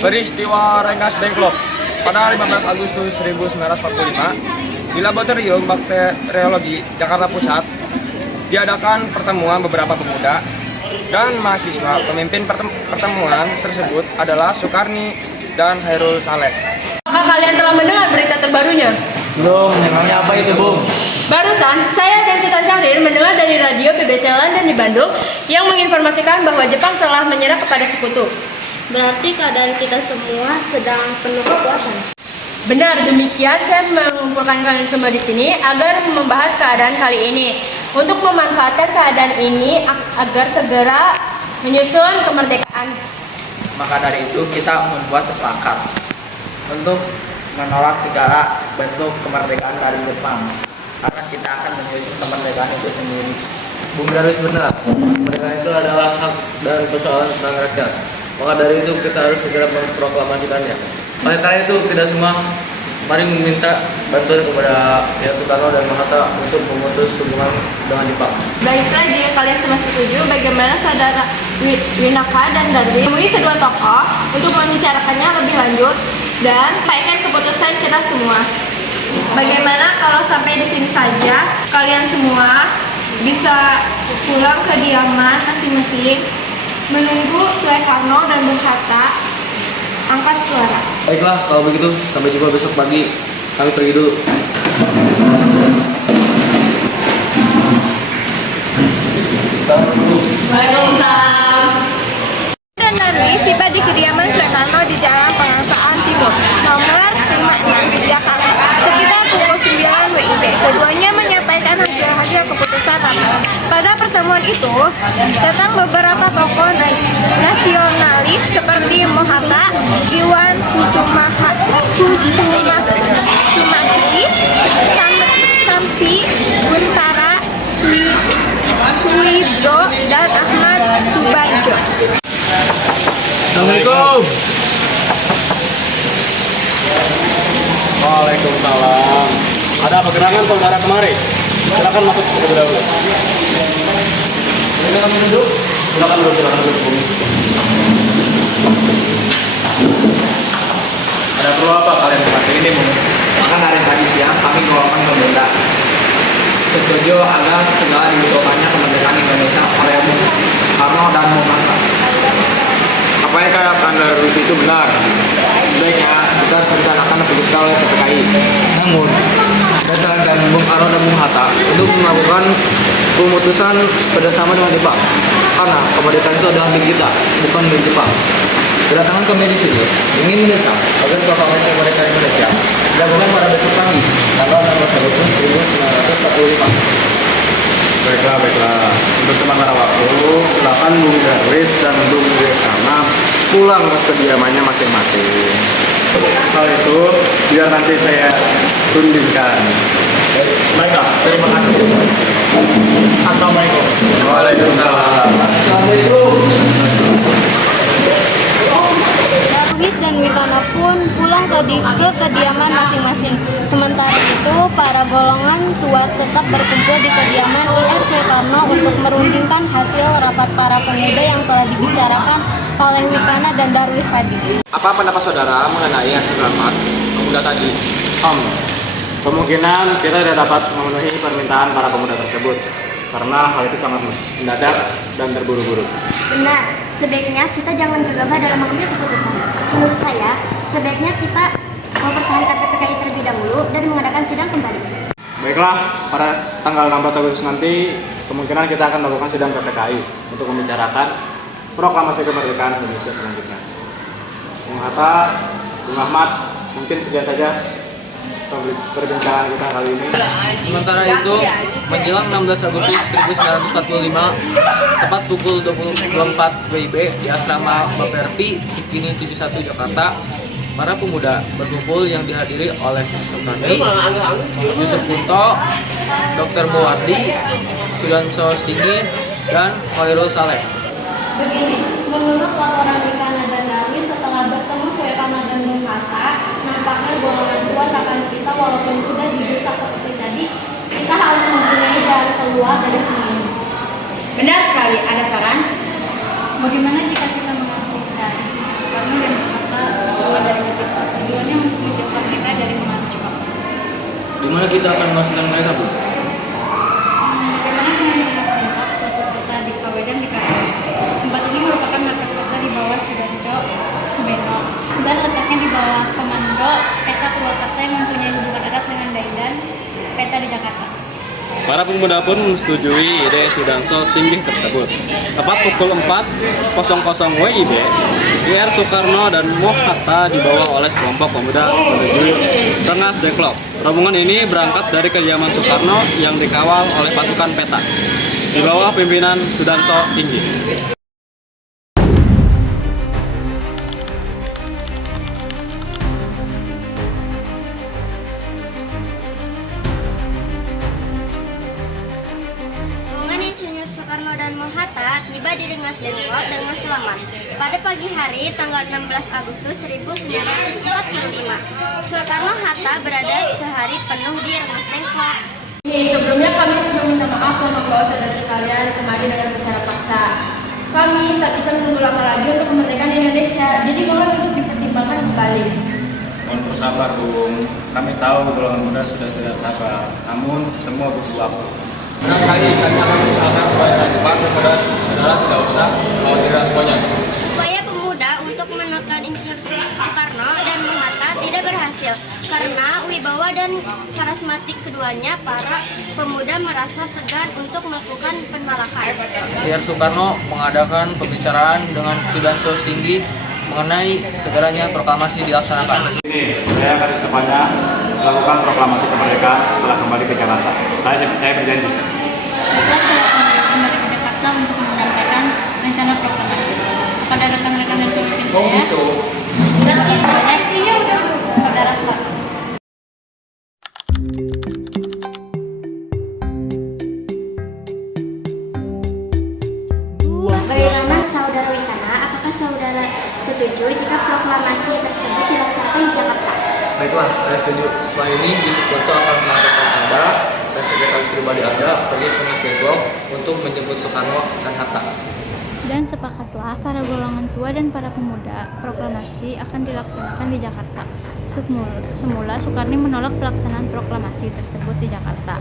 Peristiwa Rengas Dengklok pada 15 Agustus 1945 di Laboratorium Bakteriologi Jakarta Pusat diadakan pertemuan beberapa pemuda dan mahasiswa. Pemimpin pertemuan tersebut adalah Soekarni dan Hairul Saleh. Apakah kalian telah mendengar berita terbarunya? Belum, memangnya apa itu, Bung? Barusan, saya dan Sultan Syahrir mendengar dari radio BBC London di Bandung yang menginformasikan bahwa Jepang telah menyerah kepada sekutu. Berarti keadaan kita semua sedang penuh kekuatan. Benar demikian, saya mengumpulkan kalian semua di sini agar membahas keadaan kali ini. Untuk memanfaatkan keadaan ini agar segera menyusun kemerdekaan. Maka dari itu kita membuat sepakat untuk menolak segala bentuk kemerdekaan dari Jepang, karena kita akan menyusun kemerdekaan itu sendiri. Bung Darwis benar, kemerdekaan itu adalah hak dan persoalan tentang rakyat. Maka dari itu kita harus segera memproklamasikannya. Oleh karena itu kita semua mari meminta bantuan kepada Soekarno dan Hatta untuk memutus hubungan dengan Jepang. Baiklah, jika kalian semua setuju, bagaimana saudara Winaka dan Darwis menemui kedua tokoh untuk membicarakannya lebih lanjut dan sampaikan keputusan kita semua. Bagaimana kalau sampai di sini saja kalian semua bisa pulang ke kediaman masing-masing menunggu Soekarno dan Bung Hatta angkat suara. Baiklah, kalau begitu sampai jumpa besok pagi. Kami pergi dulu. Waalaikumsalam. Dan Darwis tiba di kediaman Soekarno di Jalan Pengasaan Timur, nomor 56, Jakarta, sekitar pukul 9 WIB. Keduanya menyampaikan hasil keputusan rapat. Pada pertemuan itu, datang beberapa tokoh nasionalis seperti Mohatta, Iwan Kusumakili, Samsi Guntara, Suwidro, dan Ahmad Subarjo. Assalamualaikum. Waalaikumsalam. Ada apa gerangan saudara kemari? Silakan masuk terlebih dahulu. Silakan duduk. Silakan duduk, Bung. Ada perlu apa kalian seperti ini, Bung? Maka hari tadi siang kami golongan pemerintah setuju agar segala dibutuhkannya kemerdekaan Indonesia oleh Bung Karno dan Bung Hatta. Apa yang katakan Darwis itu benar? Sebaiknya kita rencanakan diputuskan oleh PPKI. Namun, saya sarankan Bung Karno dan Bung Hatta untuk melakukan pemutusan kerjasama dengan Jepang, karena kemerdekaan itu adalah milik kita, bukan milik Jepang. Kedatangan kami di sini ingin mendesak agar proklamasi kemerdekaan Indonesia dilakukan pada besok pagi, tanggal 16 Agustus 1945. Baiklah. Untuk sementara waktu, silakan Bung Darwis dan Bung Rekana pulang ke kediamannya masing-masing. Hal itu biar nanti saya rundingkan. Baiklah, terima kasih. Assalamualaikum. Waalaikumsalam. Darwis dan Witana pun pulang ke kediaman masing-masing. Sementara itu, para golongan tua tetap berkumpul di kediaman IR Soekarno untuk merundingkan hasil rapat para pemuda yang telah dibicarakan oleh Witana dan Darwis tadi. Apa pendapat saudara mengenai hasil rapat pemuda tadi? Kemungkinan kita tidak dapat memenuhi permintaan para pemuda tersebut karena hal itu sangat mendadak dan terburu-buru. Benar, sebaiknya kita jangan gegabah dalam mengambil keputusan. Menurut saya, sebaiknya kita mempertahankan PPKI terlebih dahulu dan mengadakan sidang kembali. Baiklah, pada tanggal 16 Agustus nanti kemungkinan kita akan melakukan sidang PPKI untuk membicarakan proklamasi kemerdekaan Indonesia selanjutnya. Bung Hatta, Bung Ahmad, mungkin sekian saja perbincangan kita kali ini. Sementara itu, menjelang 16 Agustus 1945, tepat pukul 24 WIB di Asrama Baperti, Cikini 71 Jakarta, para pemuda berkumpul yang dihadiri oleh Soekarni, Yusuf Kunto, Dr. Muwardi, Sudanso Singgi, dan Hairul Saleh. Begini, menurut laporan Witana dan Darwis, setelah bertemu Soekarno dan Bung Hatta, nampaknya golongan tua akan kita walaupun sudah didesak seperti tadi, kita harus mempunyai jalan keluar dari sini. Benar sekali, ada saran? Bagaimana jika kita mengaksikan Soekarno dan Bung Hatta kita akan menghasilkan mereka, Bu? Bagaimana dengan Rengas Dengklok, suatu kota di KW dan di KW? Tempat ini merupakan markas kota di bawah Sudarjo Subeno dan letaknya di bawah komando Peta Purwakarta yang mempunyai hubungan erat dengan Daidan Peta di Jakarta. Para pemuda pun menyetujui ide Sudarso Singgih tersebut. Tepat pukul 4.00 WIB, IR Soekarno dan Moh Hatta dibawa oleh sekelompok pemuda menuju Rengas Dengklok. Rombongan ini berangkat dari kediaman Soekarno yang dikawal oleh pasukan Peta di bawah pimpinan Sudarso Singgih. Rombongan Insinyur Soekarno dan Moh Hatta tiba di Rengas Dengklok dengan selamat pada pagi hari tanggal 16 Agustus 1945. Soekarno-Hatta berada sehari penuh di Rengas Dengklok. Sebelumnya kami sudah minta maaf dan membawa saudara sekalian kemari dengan secara paksa. Kami tak bisa menunggu lama lagi untuk kemerdekaan Indonesia, jadi mohon untuk dipertimbangkan kembali. Mohon bersabar, Bung. Kami tahu golongan muda sudah tidak sabar, namun semua butuh waktu. Benar sekali, kami akan mengusahakan supaya dengan cepat dan saudara tidak usah khawatir semuanya. Upaya pemuda untuk menekan Insinyur Soekarno dan Moh Hatta tidak berhasil karena wibawa dan karismatik keduanya. Para pemuda merasa segan untuk melakukan penolakan. IR Soekarno mengadakan pembicaraan dengan Sudarso Singgih mengenai segeranya proklamasi dilaksanakan. Ini, saya akan secepatnya melakukan proklamasi kemerdekaan setelah kembali ke Jakarta. Saya berjanji. Setelah saya akan kembali ke Jakarta untuk menyampaikan rencana proklamasi kepada rekan-rekan dan pemimpin saya. Dan saudara Soekarno. Bagaimana saudara Witana? Apakah saudara setuju jika proklamasi tersebut dilaksanakan di Jakarta? Baiklah, saya setuju. Setelah ini, Yusuf Koto akan mengatakan Anda dan sekretaris pribadi Anda pergi ke Rengas Dengklok untuk menjemput Soekarno dan Hatta. Dan sepakatlah para golongan tua dan para pemuda, proklamasi akan dilaksanakan di Jakarta. Semula Soekarno menolak pelaksanaan proklamasi tersebut di Jakarta.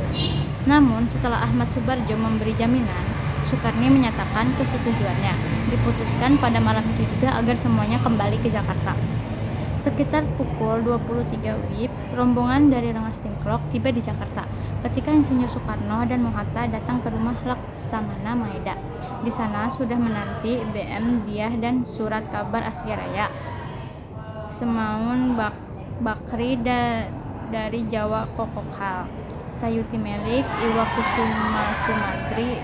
Namun setelah Ahmad Subarjo memberi jaminan, Soekarno menyatakan kesetujuannya. Diputuskan pada malam itu juga agar semuanya kembali ke Jakarta. Sekitar pukul 23 WIB, rombongan dari Rengas Dengklok tiba di Jakarta ketika Insinyur Soekarno dan Moh Hatta datang ke rumah Laksamana Maeda. Di sana sudah menanti BM Diah dan surat kabar Asgiraya Semaun Bakri dari Jawa Kokokhal, Sayuti Melik, Iwa Kusuma Sumantri,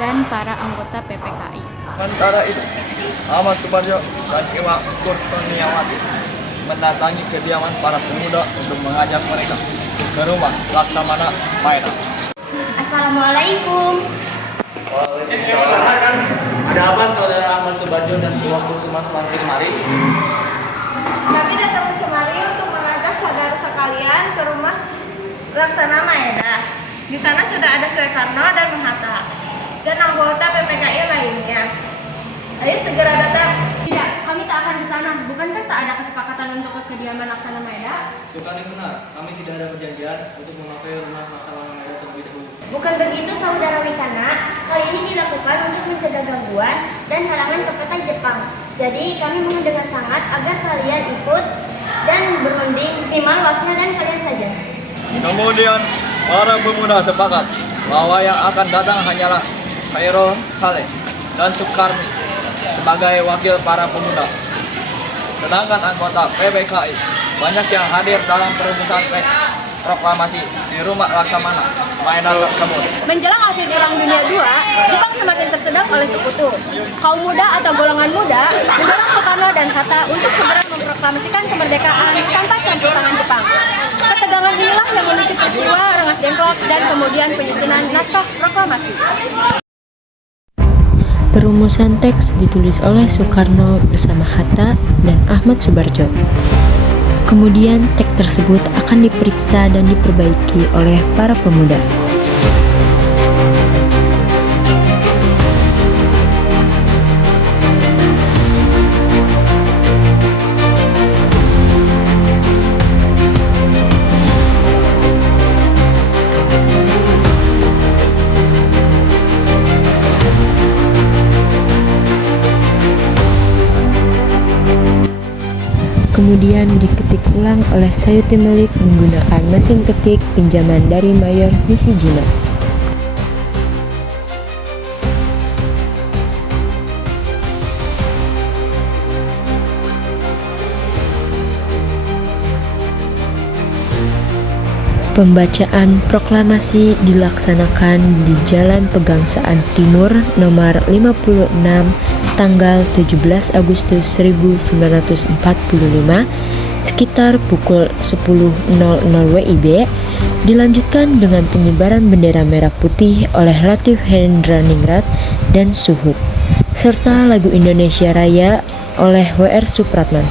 dan para anggota PPKI. Sementara itu, Ahmad Subarjo dan Iwa Kurniawati mendatangi kediaman para pemuda untuk mengajak mereka ke rumah Laksamana Maeda. Assalamualaikum. Ada apa saudara Ahmad Subarjo dan Iwa Kusuma Sumantri kemari? Kami datang kemari untuk mengajak saudara sekalian ke rumah Laksana Maeda. Di sana sudah ada Soekarno dan Moh Hatta dan anggota PPKI lainnya. Ayo segera datang. Tidak, kami tak akan ke sana. Bukankah tak ada kesepakatan untuk ke kediaman Laksana Maeda? Soekarno benar, kami tidak ada perjanjian untuk memakai rumah Laksamana Maeda terlebih dahulu. Bukan begitu saudara Witana, kali ini dilakukan untuk mencegah gangguan dan halangan kepetai Jepang. Jadi kami mohon dengan sangat agar kalian ikut dan berunding, minimal wakil dan kalian saja. Kemudian, para pemuda sepakat bahwa yang akan datang hanyalah Khairul Saleh dan Sukarmi sebagai wakil para pemuda. Sedangkan anggota PPKI banyak yang hadir dalam perumusan teks proklamasi di rumah Laksamana Maeda tersebut. Menjelang akhir Perang Dunia II, Jepang semakin tersedak oleh sekutu. Kaum muda atau golongan muda mendorong Soekarno dan Hatta untuk segera memproklamasikan kemerdekaan tanpa campur tangan Jepang. Ketegangan inilah yang memicu peristiwa Rengas Dengklok dan kemudian penyusunan naskah proklamasi. Perumusan teks ditulis oleh Soekarno bersama Hatta dan Ahmad Subarjo. Kemudian teks tersebut akan diperiksa dan diperbaiki oleh para pemuda. kemudian diketik ulang oleh Sayuti Melik menggunakan mesin ketik pinjaman dari Mayor Nisijima. Pembacaan proklamasi dilaksanakan di Jalan Pegangsaan Timur nomor 56 tanggal 17 Agustus 1945 sekitar pukul 10.00 WIB, dilanjutkan dengan pengibaran bendera merah putih oleh Latif Hendraningrat dan Suhut, serta lagu Indonesia Raya oleh W.R. Supratman.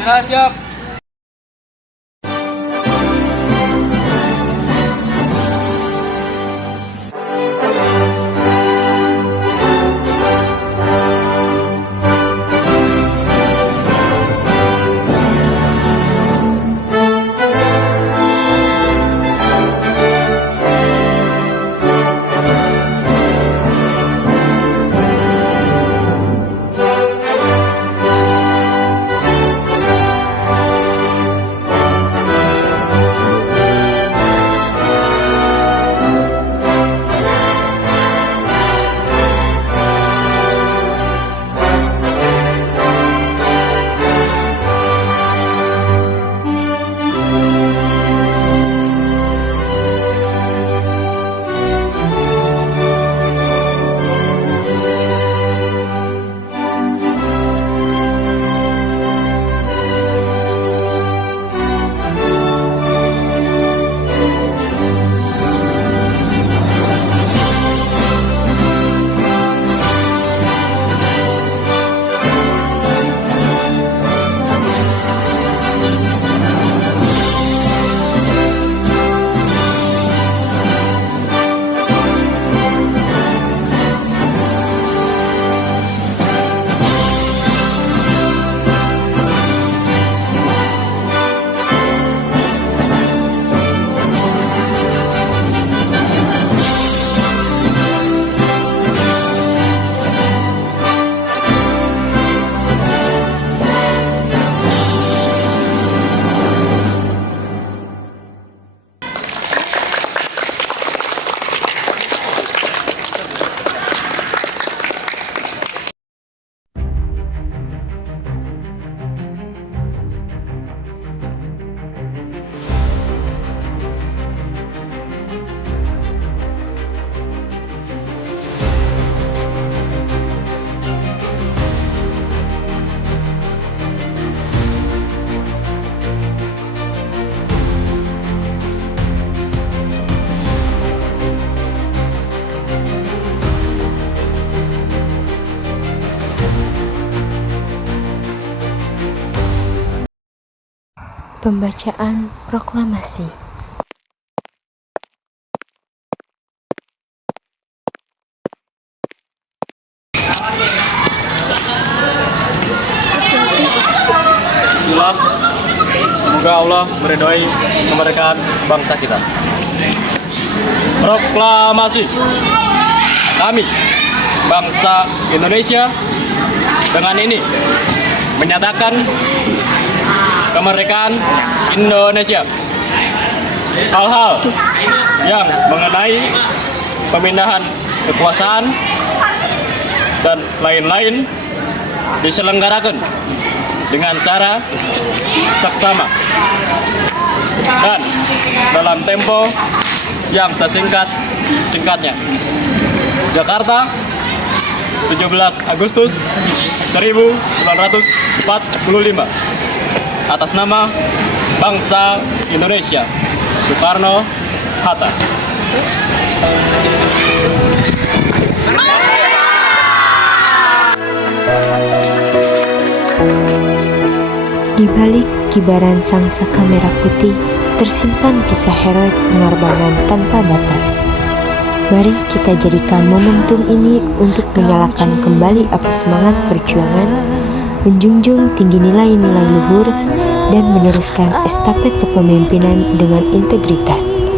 Ya, siap. Pembacaan proklamasi. Bismillah. Semoga Allah meridhoi kemerdekaan bangsa kita. Proklamasi. Kami, bangsa Indonesia, dengan ini menyatakan kemerdekaan Indonesia. Hal-hal yang mengenai pemindahan kekuasaan dan lain-lain diselenggarakan dengan cara saksama dan dalam tempo yang sesingkat-singkatnya. Jakarta, 17 Agustus 1945. Atas nama bangsa Indonesia, Soekarno-Hatta. Di balik kibaran sang saka merah putih, tersimpan kisah heroik pengorbanan tanpa batas. Mari kita jadikan momentum ini untuk menyalakan kembali api semangat perjuangan, menjunjung tinggi nilai-nilai luhur, dan meneruskan estafet kepemimpinan dengan integritas.